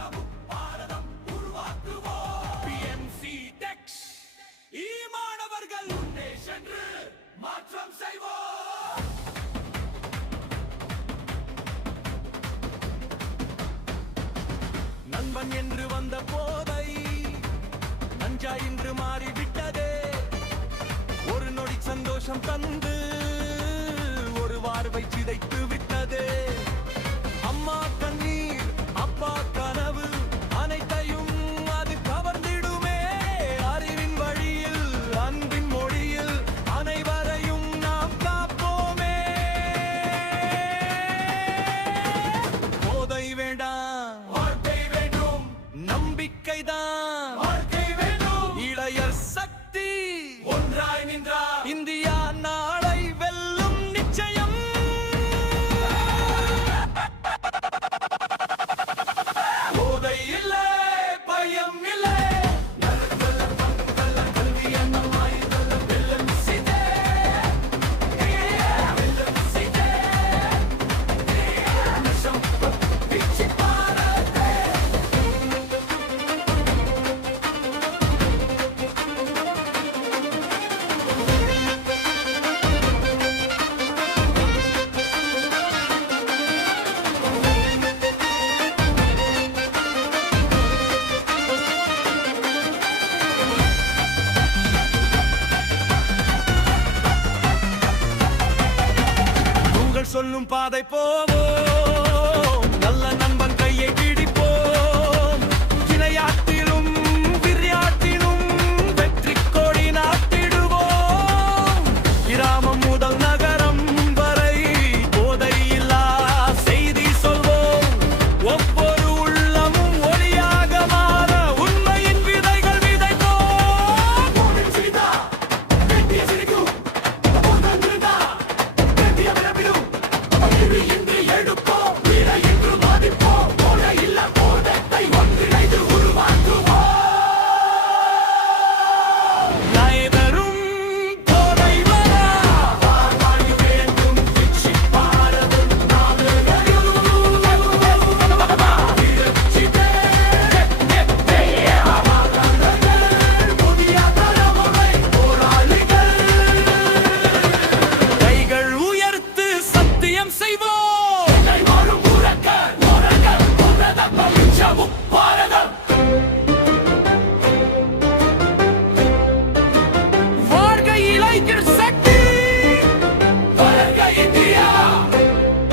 தினமும் பாரதம் உருவாக்குவோம். PMC Tech மாணவர்கள் முன்னே சென்று மாற்றம் செய்வோம். நண்பன் என்று வந்த போதை நஞ்சா இன்று மாறிவிட்டதே. ஒரு நொடி சந்தோஷம் தந்து ஒரு வாழ்வை சிதைத்து விட்டதே. அம்மா கண்ணீர் அப்பா கனவு அனைத்தையும் அது கவர்ந்திடுமே. அறிவின் வழியில் அன்பின் மொழியில் அனைவரையும் நாம் காப்போமே. போதை வேண்டாம், வாழ்க்கை வேண்டும். நம்பிக்கைதான் வாழ்க்கை வேண்டும். இளைய சக்தி ஒன்றாய் நின்றார் இந்தியா நாளை வெல்லும் நிச்சயம். போதை இல்லை, பயம் இல்லை. கல்வி எண்ணமாய் வெல்லும் சிதே. வெல்லும் சிதே. நஷம் பிச்சி பாரதே. சொல்லும் பாதை போவோம்.